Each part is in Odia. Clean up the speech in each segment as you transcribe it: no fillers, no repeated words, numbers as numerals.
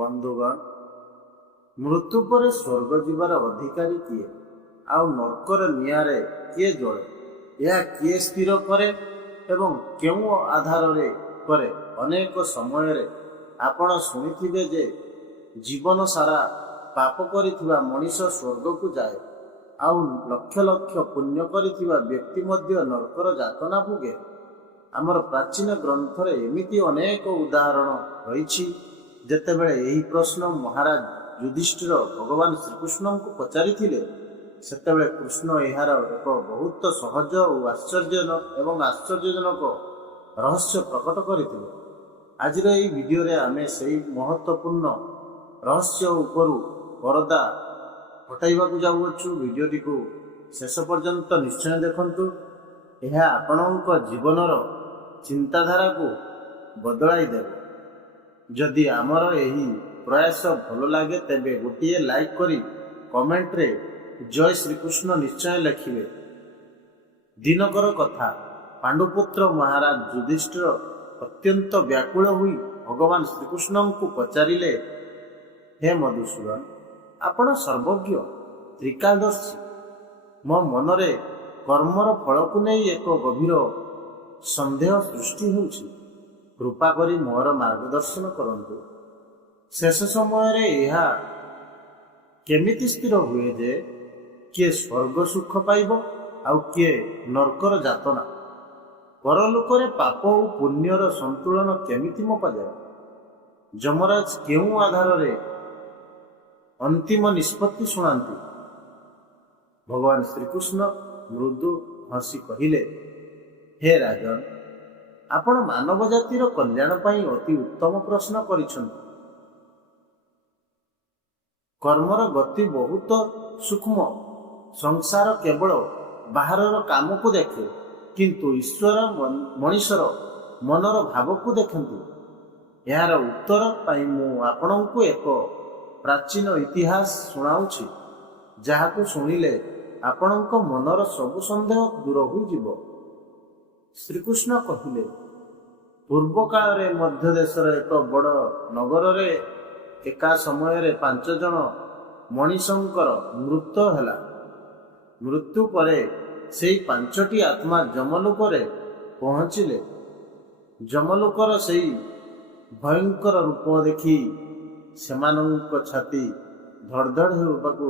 ବନ୍ଧୁଗଣ, ମୃତ୍ୟୁ ପରେ ସ୍ୱର୍ଗ ଯିବାର ଅଧିକାରୀ କିଏ? ଆଉ ନର୍କର ନିଆଁରେ କିଏ ଜଳେ? ଏହା କିଏ ସ୍ଥିର କରେ ଏବଂ କେଉଁ ଆଧାରରେ କରେ? ଅନେକ ସମୟରେ ଆପଣ ଶୁଣିଥିବେ ଯେ ଜୀବନ ସାରା ପାପ କରିଥିବା ମଣିଷ ସ୍ୱର୍ଗକୁ ଯାଏ, ଆଉ ଲକ୍ଷ ଲକ୍ଷ ପୁଣ୍ୟ କରିଥିବା ବ୍ୟକ୍ତି ମଧ୍ୟ ନର୍କର ଯାତନା ଭୋଗେ। ଆମର ପ୍ରାଚୀନ ଗ୍ରନ୍ଥରେ ଏମିତି ଅନେକ ଉଦାହରଣ ରହିଛି। ଯେତେବେଳେ ଏହି ପ୍ରଶ୍ନ ମହାରାଜ ଯୁଧିଷ୍ଠିର ଭଗବାନ ଶ୍ରୀକୃଷ୍ଣଙ୍କୁ ପଚାରିଥିଲେ, ସେତେବେଳେ କୃଷ୍ଣ ଏହାର ଏକ ବହୁତ ସହଜ ଓ ଆଶ୍ଚର୍ଯ୍ୟଜନକ ରହସ୍ୟ ପ୍ରକଟ କରିଥିଲେ। ଆଜିର ଏହି ଭିଡ଼ିଓରେ ଆମେ ସେହି ମହତ୍ତ୍ୱପୂର୍ଣ୍ଣ ରହସ୍ୟ ଉପରୁ ପରଦା ହଟାଇବାକୁ ଯାଉଅଛୁ। ଭିଡ଼ିଓଟିକୁ ଶେଷ ପର୍ଯ୍ୟନ୍ତ ନିଶ୍ଚୟ ଦେଖନ୍ତୁ। ଏହା ଆପଣଙ୍କ ଜୀବନର ଚିନ୍ତାଧାରାକୁ ବଦଳାଇ ଦେବ। ଯଦି ଆମର ଏହି ପ୍ରୟାସ ଭଲ ଲାଗେ ତେବେ ଗୋଟିଏ ଲାଇକ୍ କରି କମେଣ୍ଟରେ ଜୟ ଶ୍ରୀକୃଷ୍ଣ ନିଶ୍ଚୟ ଲେଖିବେ। ଦିନକର କଥା। ପାଣ୍ଡୁପୁତ୍ର ମହାରାଜ ଯୁଧିଷ୍ଠିର ଅତ୍ୟନ୍ତ ବ୍ୟାକୁଳ ହୋଇ ଭଗବାନ ଶ୍ରୀକୃଷ୍ଣଙ୍କୁ ପଚାରିଲେ, ହେ ମଧୁସୂଦନ, ଆପଣ ସର୍ବଜ୍ଞ, ତ୍ରିକାଳଦର୍ଶୀ। ମୋ ମନରେ କର୍ମର ଫଳକୁ ନେଇ ଏକ ଗଭୀର ସନ୍ଦେହ ସୃଷ୍ଟି ହେଉଛି। କୃପା କରି ମୋର ମାର୍ଗଦର୍ଶନ କରନ୍ତୁ। ଶେଷ ସମୟରେ ଏହା କେମିତି ସ୍ଥିର ହୁଏ ଯେ କିଏ ସ୍ୱର୍ଗ ସୁଖ ପାଇବ ଆଉ କିଏ ନର୍କର ଯାତନା? ପରଲୋକରେ ପାପ ଓ ପୁଣ୍ୟର ସନ୍ତୁଳନ କେମିତି ମପାଯାଏ? ଯମରାଜ କେଉଁ ଆଧାରରେ ଅନ୍ତିମ ନିଷ୍ପତ୍ତି ଶୁଣାନ୍ତି? ଭଗବାନ ଶ୍ରୀକୃଷ୍ଣ ମୃଦୁ ହସି କହିଲେ, ହେ ରାଜନ, ଆପଣ ମାନବ ଜାତିର କଲ୍ୟାଣ ପାଇଁ ଅତି ଉତ୍ତମ ପ୍ରଶ୍ନ କରିଛନ୍ତି। କର୍ମର ଗତି ବହୁତ ସୂକ୍ଷ୍ମ। ସଂସାର କେବଳ ବାହାରର କାମକୁ ଦେଖେ, କିନ୍ତୁ ଈଶ୍ୱର ମଣିଷର ମନର ଭାବକୁ ଦେଖନ୍ତି। ଏହାର ଉତ୍ତର ପାଇଁ ମୁଁ ଆପଣଙ୍କୁ ଏକ ପ୍ରାଚୀନ ଇତିହାସ ଶୁଣାଉଛି, ଯାହାକୁ ଶୁଣିଲେ ଆପଣଙ୍କ ମନର ସବୁ ସନ୍ଦେହ ଦୂର ହୋଇଯିବ। ଶ୍ରୀକୃଷ୍ଣ କହିଲେ, ପୂର୍ବ କାଳରେ ମଧ୍ୟ ଦେଶର ଏକ ବଡ଼ ନଗରରେ ଏକା ସମୟରେ 5 ଜଣ ମଣିଷଙ୍କର ମୃତ୍ୟୁ ହେଲା। ମୃତ୍ୟୁ ପରେ ସେହି 5ଟି ଆତ୍ମା ଯମଲୋକରେ ପହଞ୍ଚିଲେ। ଯମଲୋକର ସେହି ଭୟଙ୍କର ରୂପ ଦେଖି ସେମାନଙ୍କ ଛାତି ଧଡ଼ ଧଡ଼ ହେବାକୁ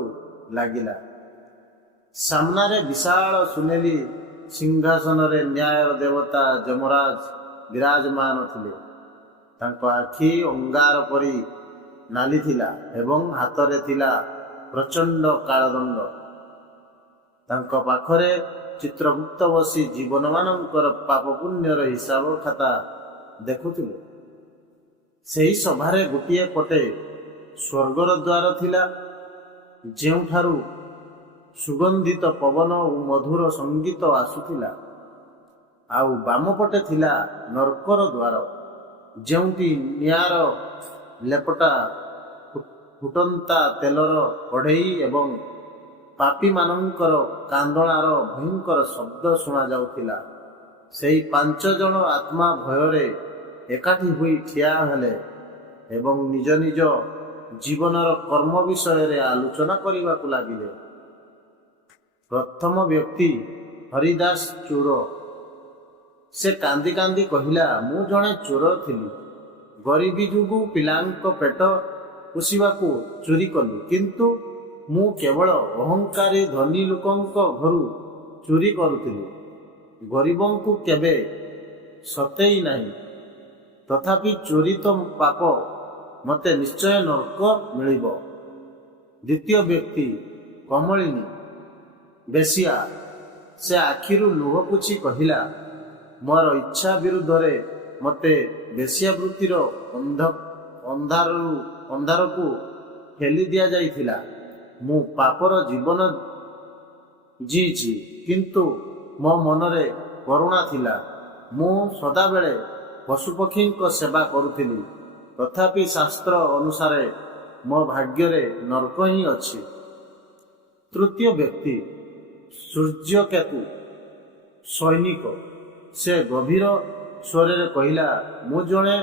ଲାଗିଲା। ସାମ୍ନାରେ ବିଶାଳ ସୁନେଲି ସିଂହାସନରେ ନ୍ୟାୟର ଦେବତା ଯମରାଜ ବିରାଜମାନ ଥିଲେ। ତାଙ୍କ ଆଖି ଅଙ୍ଗାର ପରି ନାଲି ଥିଲା ଏବଂ ହାତରେ ଥିଲା ପ୍ରଚଣ୍ଡ କାଳଦଣ୍ଡ। ତାଙ୍କ ପାଖରେ ଚିତ୍ରଗୁପ୍ତ ବସି ଜୀବନମାନଙ୍କର ପାପ ପୁଣ୍ୟର ହିସାବ ଖାତା ଦେଖୁଥିଲେ। ସେହି ସଭାରେ ଗୋଟିଏ ପଟେ ସ୍ୱର୍ଗର ଦ୍ୱାର ଥିଲା, ଯେଉଁଠାରୁ ସୁଗନ୍ଧିତ ପବନ ଓ ମଧୁର ସଙ୍ଗୀତ ଆସୁଥିଲା, ଆଉ ବାମ ପଟେ ଥିଲା ନର୍କର ଦ୍ୱାର, ଯେଉଁଠି ନିଆଁର ଲେପଟା, ଫୁଟନ୍ତା ତେଲର କଢ଼େଇ ଏବଂ ପାପୀମାନଙ୍କର କାନ୍ଦଣାର ଭୟଙ୍କର ଶବ୍ଦ ଶୁଣାଯାଉଥିଲା। ସେହି 5 ଜଣ ଆତ୍ମା ଭୟରେ ଏକାଠି ହୋଇ ଠିଆ ହେଲେ ଏବଂ ନିଜ ନିଜ ଜୀବନର କର୍ମ ବିଷୟରେ ଆଲୋଚନା କରିବାକୁ ଲାଗିଲେ। ପ୍ରଥମ ବ୍ୟକ୍ତି ହରିଦାସ ଚୋର। ସେ କାନ୍ଦି କାନ୍ଦି କହିଲା, ମୁଁ ଜଣେ ଚୋର ଥିଲି। ଗରିବୀ ଯୋଗୁଁ ପିଲାଙ୍କ ପେଟ ପୋଷିବାକୁ ଚୋରି କଲି, କିନ୍ତୁ ମୁଁ କେବଳ ଅହଙ୍କାରୀ ଧନୀ ଲୋକଙ୍କ ଘରୁ ଚୋରି କରୁଥିଲି। ଗରିବଙ୍କୁ କେବେ ସତେଇ ନାହିଁ। ତଥାପି ଚୋରି ତ ପାପ, ମୋତେ ନିଶ୍ଚୟ ନର୍କ ମିଳିବ। ଦ୍ୱିତୀୟ ବ୍ୟକ୍ତି କମଳିନୀ, ବେଶ୍ୟା। ସେ ଆଖିରୁ ଲୁହ ପୋଛି କହିଲା, ମୋର ଇଚ୍ଛା ବିରୁଦ୍ଧରେ ମୋତେ ବେଶ୍ୟାବୃତ୍ତିର ଅନ୍ଧାରକୁ ଠେଲି ଦିଆଯାଇଥିଲା। ମୁଁ ପାପର ଜୀବନ ଜିଇଛି, କିନ୍ତୁ ମୋ ମନରେ କରୁଣା ଥିଲା। ମୁଁ ସଦାବେଳେ ପଶୁପକ୍ଷୀଙ୍କ ସେବା କରୁଥିଲି। ତଥାପି ଶାସ୍ତ୍ର ଅନୁସାରେ ମୋ ଭାଗ୍ୟରେ ନର୍କ ହିଁ ଅଛି। ତୃତୀୟ ବ୍ୟକ୍ତି ସୂର୍ଯ୍ୟକେତୁ, ସୈନିକ। ସେ ଗଭୀର ସ୍ୱରରେ କହିଲା, ମୁଁ ଜଣେ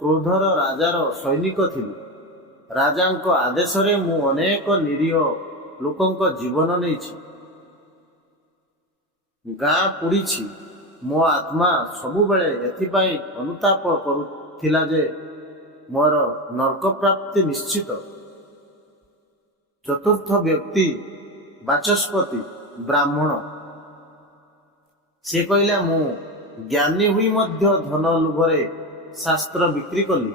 କ୍ରୋଧର ରାଜାର ସୈନିକ ଥିଲି। ରାଜାଙ୍କ ଆଦେଶରେ ମୁଁ ଅନେକ ନିରୀହ ଲୋକଙ୍କ ଜୀବନ ନେଇଛି। ଗାଁ ପୋଡ଼ିଛି। ମୋ ଆତ୍ମା ସବୁବେଳେ ଏଥିପାଇଁ ଅନୁତାପ କରୁଥିଲା ଯେ ମୋର ନର୍କ ପ୍ରାପ୍ତି ନିଶ୍ଚିତ। ଚତୁର୍ଥ ବ୍ୟକ୍ତି ବାଚସ୍ପତି ବ୍ରାହ୍ମଣ। ସେ କହିଲା, ମୁଁ ଜ୍ଞାନୀ ହୋଇ ମଧ୍ୟ ଧନ ଲୋଭରେ ଶାସ୍ତ୍ର ବିକ୍ରି କଲି।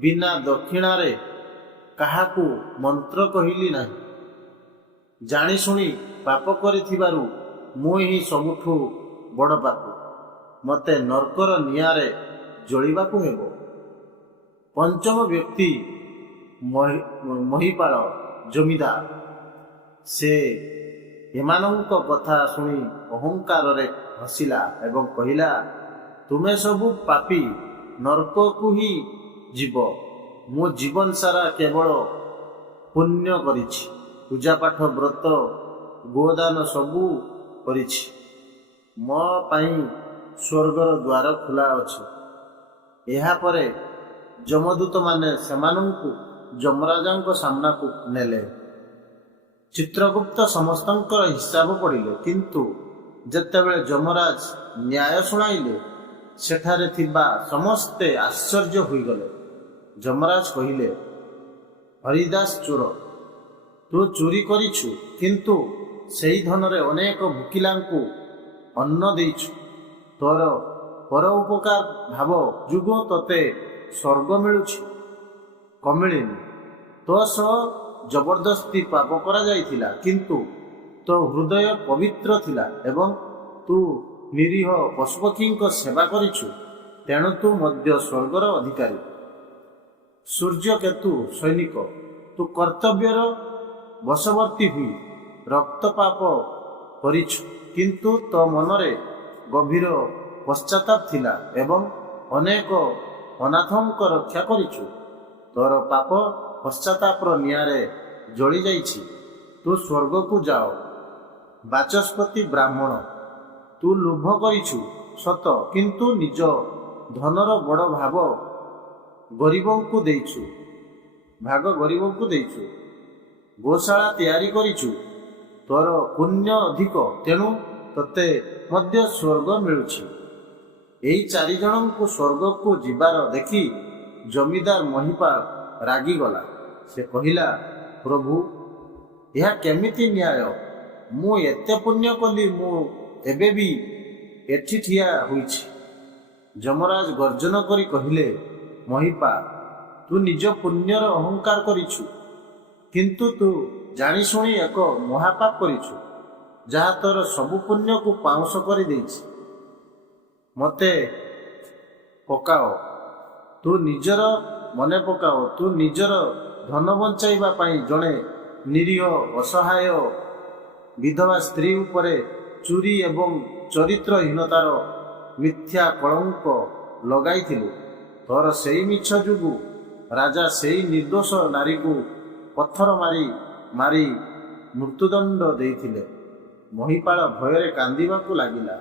ବିନା ଦକ୍ଷିଣାରେ କାହାକୁ ମନ୍ତ୍ର କହିଲି ନାହିଁ। ଜାଣିଶୁଣି ପାପ କରିଥିବାରୁ ମୁଁ ହିଁ ସବୁଠୁ ବଡ଼ ପାପୀ। ମୋତେ ନର୍କର ନିଆଁରେ ଜଳିବାକୁ ହେବ। ପଞ୍ଚମ ବ୍ୟକ୍ତି ମହିପାଳ ଜମିଦାର। ସେ ଏମାନଙ୍କ କଥା ଶୁଣି ଅହଙ୍କାରରେ ହସିଲା ଏବଂ କହିଲା, ତୁମେ ସବୁ ପାପୀ ନର୍କକୁ ହିଁ ଯିବ। ମୁଁ ଜୀବନ ସାରା କେବଳ ପୁଣ୍ୟ କରିଛି। ପୂଜାପାଠ, ବ୍ରତ, ଗୋଦାନ ସବୁ କରିଛି। ମୋ ପାଇଁ ସ୍ୱର୍ଗର ଦ୍ୱାର ଖୋଲା ଅଛି। ଏହାପରେ ଯମଦୂତମାନେ ସେମାନଙ୍କୁ ଯମରାଜାଙ୍କ ସାମ୍ନାକୁ ନେଲେ। ଚିତ୍ରଗୁପ୍ତ ସମସ୍ତଙ୍କର ହିସାବ ପଡ଼ିଲେ, କିନ୍ତୁ ଯେତେବେଳେ ଯମରାଜ ନ୍ୟାୟ ଶୁଣାଇଲେ, ସେଠାରେ ଥିବା ସମସ୍ତେ ଆଶ୍ଚର୍ଯ୍ୟ ହୋଇଗଲେ। ଯମରାଜ କହିଲେ, ହରିଦାସ ଚୋର, ତୁ ଚୋରି କରିଛୁ, କିନ୍ତୁ ସେହି ଧନରେ ଅନେକ ଭୋକିଲାଙ୍କୁ ଅନ୍ନ ଦେଇଛୁ। ତୋର ପର ଉପକାର ଭାବ ଯୋଗୁଁ ତୋତେ ସ୍ୱର୍ଗ ମିଳୁଛି। କମିଳିନି। ତୋ ସହ ଜବରଦସ୍ତି ପାପ କରାଯାଇଥିଲା, କିନ୍ତୁ ତୋ ହୃଦୟ ପବିତ୍ର ଥିଲା ଏବଂ ତୁ ନିରୀହ ପଶୁପକ୍ଷୀଙ୍କ ସେବା କରିଛୁ, ତେଣୁ ତୁ ମଧ୍ୟ ସ୍ୱର୍ଗର ଅଧିକାରୀ। ସୂର୍ଯ୍ୟକେତୁ ସୈନିକ, ତୁ କର୍ତ୍ତବ୍ୟର ବଶବର୍ତ୍ତୀ ହୋଇ ରକ୍ତପାପ କରିଛୁ, କିନ୍ତୁ ତୋ ମନରେ ଗଭୀର ପଶ୍ଚାତାପ ଥିଲା ଏବଂ ଅନେକ ଅନାଥଙ୍କ ରକ୍ଷା କରିଛୁ। ତୋର ପାପ ପଶ୍ଚାତାପର ନିଆଁରେ ଜଳି ଯାଇଛି। ତୁ ସ୍ୱର୍ଗକୁ ଯାଅ। ବାଚସ୍ପତି ବ୍ରାହ୍ମଣ, ତୁ ଲୋଭ କରିଛୁ ସତ, କିନ୍ତୁ ନିଜ ଧନର ବଡ଼ ଭାଗ ଗରିବଙ୍କୁ ଦେଇଛୁ। ଗୋଶାଳା ତିଆରି କରିଛୁ। ତୋର ପୁଣ୍ୟ ଅଧିକ, ତେଣୁ ତୋତେ ମଧ୍ୟ ସ୍ୱର୍ଗ ମିଳୁଛି। ଏହି ଚାରିଜଣଙ୍କୁ ସ୍ୱର୍ଗକୁ ଯିବାର ଦେଖି ଜମିଦାର ମହିପାଳ ରାଗିଗଲା। ସେ କହିଲା, ପ୍ରଭୁ, ଏହା କେମିତି ନ୍ୟାୟ? ମୁଁ ଏତେ ପୁଣ୍ୟ କଲି, ମୁଁ ଏବେ ବି ଏଠି ଠିଆ ହୋଇଛି। ଯମରାଜ ଗର୍ଜନ କରି କହିଲେ, ମହିପାଳ, ତୁ ନିଜ ପୁଣ୍ୟର ଅହଙ୍କାର କରିଛୁ, କିନ୍ତୁ ତୁ ଜାଣିଶୁଣି ଏକ ମହାପାପ କରିଛୁ, ଯାହା ତୋର ସବୁ ପୁଣ୍ୟକୁ ପାଉଁଶ କରିଦେଇଛି। ମୋତେ ମନେ ପକାଅ, ତୁ ନିଜର ଧନ ବଞ୍ଚାଇବା ପାଇଁ ଜଣେ ନିରୀହ ଅସହାୟ ବିଧବା ସ୍ତ୍ରୀ ଉପରେ ଚୋରି ଏବଂ ଚରିତ୍ରହୀନତାର ମିଥ୍ୟା କଳଙ୍କ ଲଗାଇଥିଲୁ। ତୋର ସେହି ମିଛ ଯୋଗୁଁ ରାଜା ସେହି ନିର୍ଦ୍ଦୋଷ ନାରୀକୁ ପଥର ମାରି ମୃତ୍ୟୁଦଣ୍ଡ ଦେଇଥିଲେ। ମହିପାଳ ଭୟରେ କାନ୍ଦିବାକୁ ଲାଗିଲା।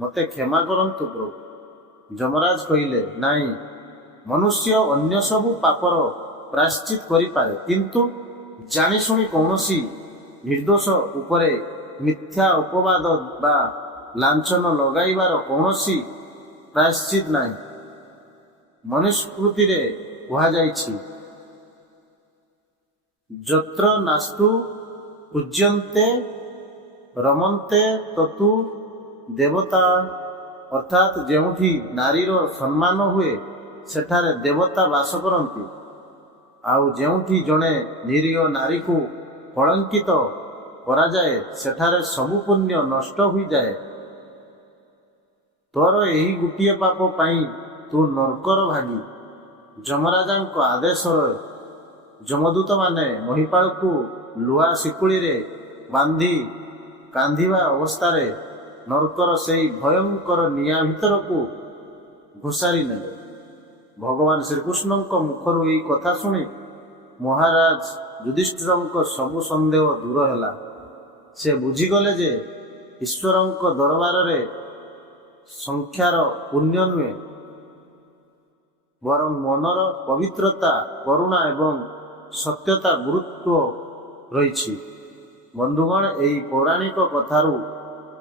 ମୋତେ କ୍ଷମା କରନ୍ତୁ ପ୍ରଭୁ। ଯମରାଜ କହିଲେ, ନାଇଁ, ମନୁଷ୍ୟ ଅନ୍ୟ ସବୁ ପାପର ପ୍ରାୟଶ୍ଚିତ କରିପାରେ, କିନ୍ତୁ ଜାଣିଶୁଣି କୌଣସି ନିର୍ଦ୍ଦୋଷ ଉପରେ ମିଥ୍ୟା ଅପବାଦ ବା ଲାଞ୍ଛନ ଲଗାଇବାର କୌଣସି ପ୍ରାୟଶ୍ଚିତ ନାହିଁ। ମନୁସ୍ମୃତିରେ କୁହାଯାଇଛି, ଯତ୍ର ନାସ୍ତୁ ପୂଜ୍ୟନ୍ତେ ରମନ୍ତେ ତତୁ ଦେବତା, ଅର୍ଥାତ୍ ଯେଉଁଠି ନାରୀର ସମ୍ମାନ ହୁଏ, ସେଠାରେ ଦେବତା ବାସ କରନ୍ତି। ଆଉ ଯେଉଁଠି ଜଣେ ନିରୀହ ନାରୀକୁ କଳଙ୍କିତ କରାଯାଏ, ସେଠାରେ ସବୁ ପୁଣ୍ୟ ନଷ୍ଟ ହୋଇଯାଏ। ତୋର ଏହି ଗୋଟିଏ ପାପ ପାଇଁ ତୁ ନର୍କର ଭାଗୀ। ଯମରାଜାଙ୍କ ଆଦେଶରେ ଯମଦୂତମାନେ ମହିପାଳକୁ ଲୁହା ଶିକୁଳିରେ ବାନ୍ଧି କାନ୍ଧିବା ଅବସ୍ଥାରେ ନର୍କର ସେହି ଭୟଙ୍କର ନିଆଁ ଭିତରକୁ ଘୋଷାରି ନେଲେ। ଭଗବାନ ଶ୍ରୀକୃଷ୍ଣଙ୍କ ମୁଖରୁ ଏହି କଥା ଶୁଣି ମହାରାଜ ଯୁଧିଷ୍ଠିରଙ୍କ ସବୁ ସନ୍ଦେହ ଦୂର ହେଲା। ସେ ବୁଝିଗଲେ ଯେ ଈଶ୍ୱରଙ୍କ ଦରବାରରେ ସଂଖ୍ୟାର ପୁଣ୍ୟ ନୁହେଁ, ବରଂ ମନର ପବିତ୍ରତା, କରୁଣା ଏବଂ ସତ୍ୟତା ଗୁରୁତ୍ୱ ରହିଛି। ବନ୍ଧୁଗଣ, ଏହି ପୌରାଣିକ କଥାରୁ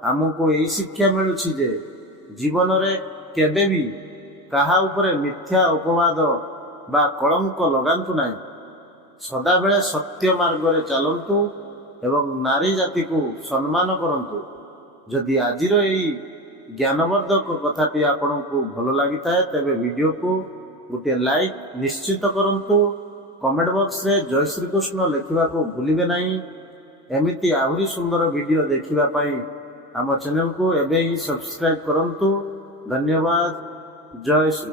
ଆମକୁ ଏହି ଶିକ୍ଷା ମିଳୁଛି ଯେ ଜୀବନରେ କେବେ ବି କାହା ଉପରେ ମିଥ୍ୟା ଅପବାଦ ବା କଳଙ୍କ ଲଗାନ୍ତୁ ନାହିଁ। ସଦାବେଳେ ସତ୍ୟ ମାର୍ଗରେ ଚାଲନ୍ତୁ ଏବଂ ନାରୀ ଜାତିକୁ ସମ୍ମାନ କରନ୍ତୁ। ଯଦି ଆଜିର ଏହି ଜ୍ଞାନବର୍ଦ୍ଧକ କଥାଟି ଆପଣଙ୍କୁ ଭଲ ଲାଗିଥାଏ ତେବେ ଭିଡ଼ିଓକୁ ଗୋଟିଏ ଲାଇକ୍ ନିଶ୍ଚିତ କରନ୍ତୁ। କମେଣ୍ଟ ବକ୍ସରେ ଜୟ ଶ୍ରୀକୃଷ୍ଣ ଲେଖିବାକୁ ଭୁଲିବେ ନାହିଁ। ଏମିତି ଆହୁରି ସୁନ୍ଦର ଭିଡ଼ିଓ ଦେଖିବା ପାଇଁ ଆମ ଚ୍ୟାନେଲକୁ ଏବେ ହିଁ ସବସ୍କ୍ରାଇବ୍ କରନ୍ତୁ। ଧନ୍ୟବାଦ। ଜୟ ଶ୍ରୀ